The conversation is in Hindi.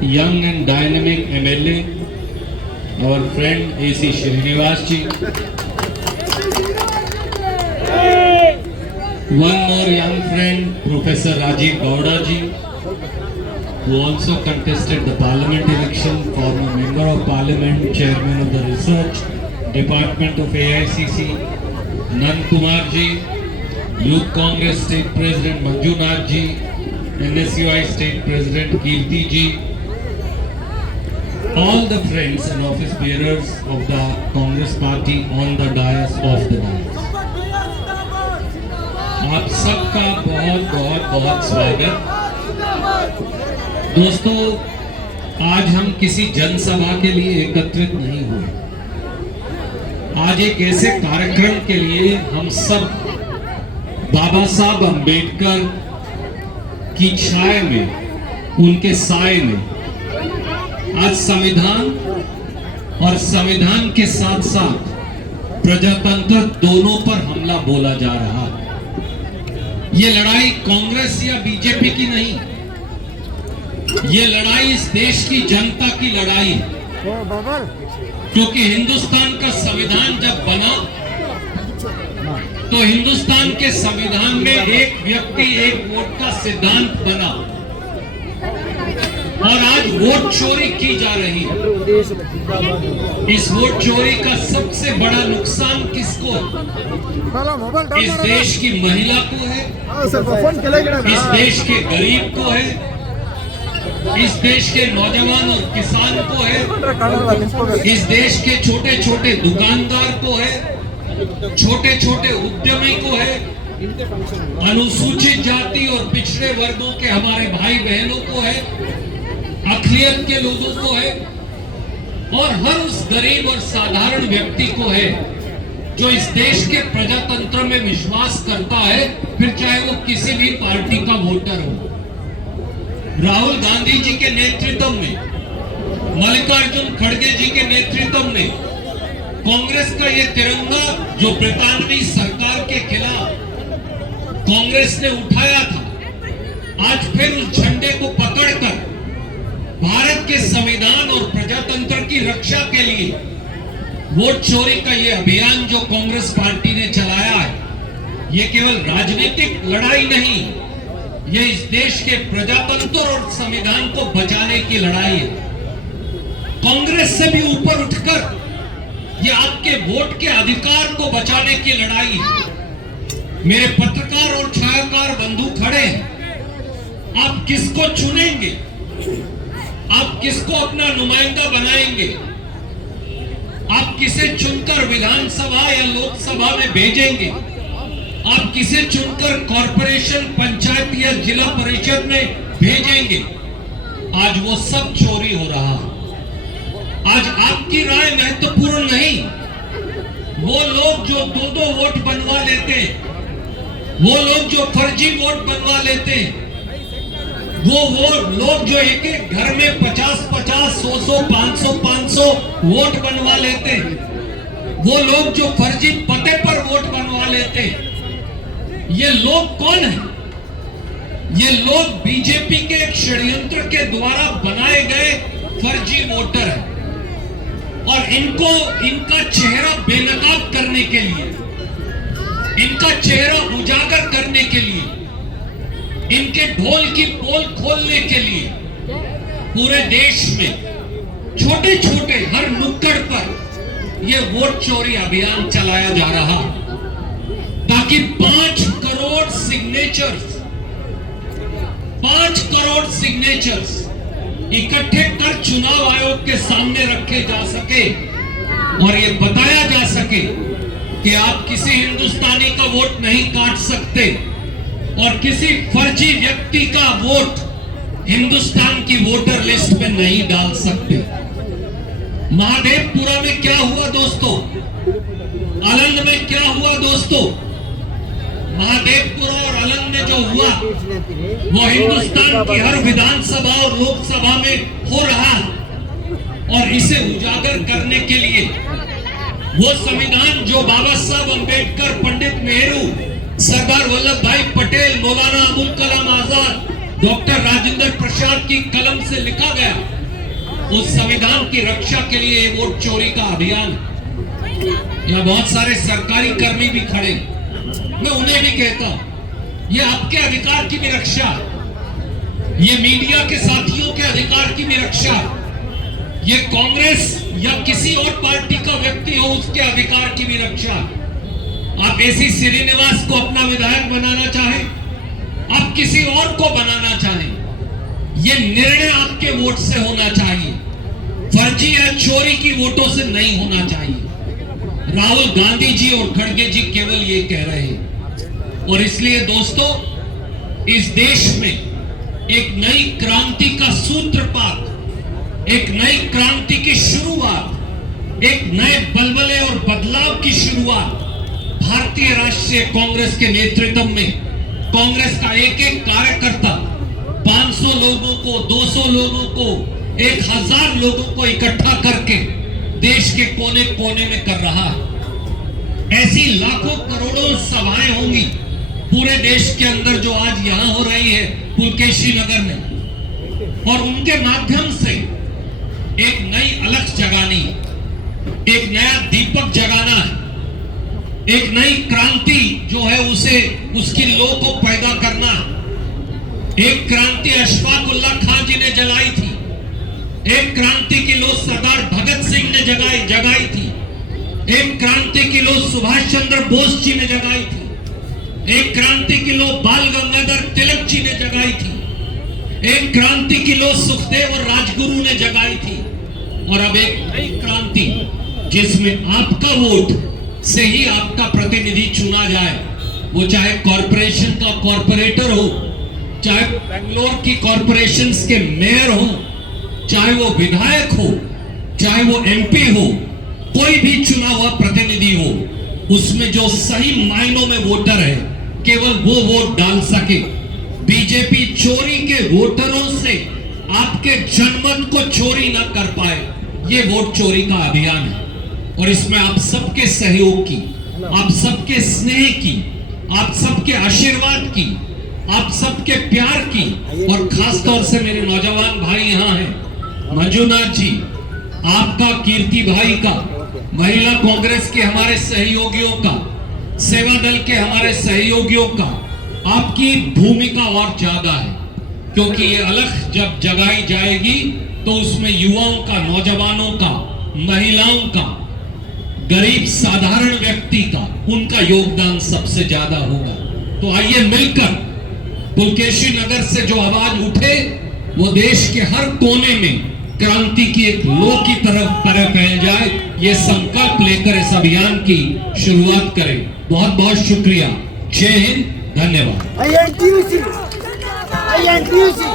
young and dynamic MLA, our friend AC Srinivas ji. One more young friend, Professor Rajiv Gowda ji, who also contested the parliament election, former member of parliament, chairman of the research department of AICC, Nand Kumar ji, Youth Congress State President Manjunath ji, NSUI State President Kirti ji, all the friends and office bearers of the Congress party on the dais, off the dais. आप सबका बहुत बहुत बहुत स्वागत। दोस्तों, आज हम किसी जनसभा के लिए एकत्रित नहीं हुए। आज एक ऐसे कार्यक्रम के लिए हम सब बाबा साहब अंबेडकर की छाया में, उनके साए में आज संविधान और संविधान के साथ साथ प्रजातंत्र दोनों पर हमला बोला जा रहा है। ये लड़ाई कांग्रेस या बीजेपी की नहीं, ये लड़ाई इस देश की जनता की लड़ाई है। क्योंकि हिंदुस्तान का संविधान जब बना तो हिंदुस्तान के संविधान में एक व्यक्ति एक वोट का सिद्धांत बना, और आज वोट चोरी की जा रही है। इस वोट चोरी का सबसे बड़ा नुकसान किसको है? इस देश की महिला को है, इस देश के गरीब को है, इस देश के नौजवान और किसान को है, इस देश के छोटे छोटे दुकानदार को है, छोटे छोटे उद्यमी को है, अनुसूचित जाति और पिछड़े वर्गों के हमारे भाई बहनों को है, अक़लियत के लोगों को है, और हर उस गरीब और साधारण व्यक्ति को है जो इस देश के प्रजातंत्र में विश्वास करता है, फिर चाहे वो किसी भी पार्टी का वोटर हो। राहुल गांधी जी के नेतृत्व में, मल्लिकार्जुन खड़गे जी के नेतृत्व में कांग्रेस का ये तिरंगा जो ब्रितानवी सरकार के खिलाफ कांग्रेस ने उठाया था, आज फिर उस झंडे को पकड़कर भारत के संविधान और प्रजातंत्र की रक्षा के लिए वोट चोरी का ये अभियान जो कांग्रेस पार्टी ने चलाया है, ये केवल राजनीतिक लड़ाई नहीं, ये इस देश के प्रजातंत्र और संविधान को बचाने की लड़ाई है। कांग्रेस से भी ऊपर उठकर ये आपके वोट के अधिकार को बचाने की लड़ाई है। मेरे पत्रकार और छायाकार बंधु खड़े हैं, आप किसको चुनेंगे? आप किसको अपना नुमाइंदा बनाएंगे? आप किसे चुनकर विधानसभा या लोकसभा में भेजेंगे? आप किसे चुनकर कॉर्पोरेशन, पंचायत या जिला परिषद में भेजेंगे? आज वो सब चोरी हो रहा है। आज आपकी राय महत्वपूर्ण नहीं। वो लोग जो दो वोट बनवा लेते हैं, वो लोग जो फर्जी वोट बनवा लेते हैं, वो लोग जो एक एक घर में 50-50, 100-100, 500-500 वोट बनवा लेते हैं, वो लोग जो फर्जी पते पर वोट बनवा लेते हैं, ये लोग कौन है? ये लोग बीजेपी के एक षड्यंत्र के द्वारा बनाए गए फर्जी वोटर हैं। और इनको इनका चेहरा बेनकाब करने के लिए, इनका चेहरा उजागर करने के लिए, इनके ढोल की पोल खोलने के लिए पूरे देश में छोटे छोटे हर नुक्कड़ पर यह वोट चोरी अभियान चलाया जा रहा, ताकि 5 करोड़ सिग्नेचर्स इकट्ठे कर चुनाव आयोग के सामने रखे जा सके और ये बताया जा सके कि आप किसी हिंदुस्तानी का वोट नहीं काट सकते और किसी फर्जी व्यक्ति का वोट हिंदुस्तान की वोटर लिस्ट में नहीं डाल सकते। महादेवपुरा में क्या हुआ दोस्तों? अलंग में क्या हुआ दोस्तों? महादेवपुरा और अलंग में जो हुआ वो हिंदुस्तान की हर विधानसभा और लोकसभा में हो रहा है। और इसे उजागर करने के लिए वो संविधान जो बाबा साहब अंबेडकर, पंडित नेहरू, सरदार वल्लभ भाई पटेल, मौलाना अबुल कलाम आजाद, डॉक्टर राजेंद्र प्रसाद की कलम से लिखा गया, उस संविधान की रक्षा के लिए वोट चोरी का अभियान। यहाँ बहुत सारे सरकारी कर्मी भी खड़े, मैं उन्हें भी कहता हूं, ये आपके अधिकार की भी रक्षा, ये मीडिया के साथियों के अधिकार की भी रक्षा, ये कांग्रेस या किसी और पार्टी का व्यक्ति हो उसके अधिकार की भी रक्षा। आप एसी श्रीनिवास को अपना विधायक बनाना चाहें, आप किसी और को बनाना चाहें, ये निर्णय आपके वोट से होना चाहिए, फर्जी या चोरी की वोटों से नहीं होना चाहिए। राहुल गांधी जी और खड़गे जी केवल ये कह रहे हैं। और इसलिए दोस्तों, इस देश में एक नई क्रांति का सूत्रपात, एक नई क्रांति की शुरुआत, एक नए बलबले और बदलाव की शुरुआत भारतीय राष्ट्रीय कांग्रेस के नेतृत्व में कांग्रेस का एक एक कार्यकर्ता 500 लोगों को, 200 लोगों को, 1000 लोगों को इकट्ठा करके देश के कोने कोने में कर रहा है। ऐसी लाखों करोड़ों सभाएं होंगी पूरे देश के अंदर जो आज यहां हो रही है पुलकेशी नगर में, और उनके माध्यम से एक नई अलख जगानी, एक नया दीपक जगाना है, एक नई क्रांति जो है उसे उसकी लो को पैदा करना। एक क्रांति अशफाक उल्लाह खान जी ने जलाई थी, एक क्रांति की लो सरदार भगत सिंह ने जगाई थी, एक क्रांति की लो सुभाष चंद्र बोस जी ने जगाई थी, एक क्रांति की लो बाल गंगाधर तिलक जी ने जगाई थी, एक क्रांति की लो सुखदेव और राजगुरु ने जगाई थी, और अब एक नई क्रांति जिसमें आपका वोट से ही आपका प्रतिनिधि चुना जाए, वो चाहे कॉरपोरेशन का कॉरपोरेटर हो, चाहे बेंगलोर की कॉरपोरेशंस के मेयर हो, चाहे वो विधायक हो, चाहे वो एमपी हो, कोई भी चुना हुआ प्रतिनिधि हो, उसमें जो सही मायनों में वोटर है केवल वो वोट डाल सके। बीजेपी चोरी के वोटरों से आपके जनमत को चोरी ना कर पाए, ये वोट चोरी का अभियान है। और इसमें आप सबके सहयोग की, आप सबके स्नेह की, आप सबके आशीर्वाद की, आप सबके प्यार की, और खास तौर से मेरे नौजवान भाई यहाँ हैं, मंजुनाथ जी, आपका, कीर्ति भाई का, महिला कांग्रेस के हमारे सहयोगियों का, सेवा दल के हमारे सहयोगियों का, आपकी भूमिका और ज्यादा है, क्योंकि ये अलख जब जगाई जाएगी तो उसमें युवाओं का, नौजवानों का, महिलाओं का, गरीब साधारण व्यक्ति का, उनका योगदान सबसे ज्यादा होगा। तो आइए मिलकर पुलकेशी नगर से जो आवाज उठे वो देश के हर कोने में क्रांति की एक लो की तरफ फैल जाए, ये संकल्प लेकर इस अभियान की शुरुआत करें। बहुत बहुत शुक्रिया। जय हिंद, धन्यवाद।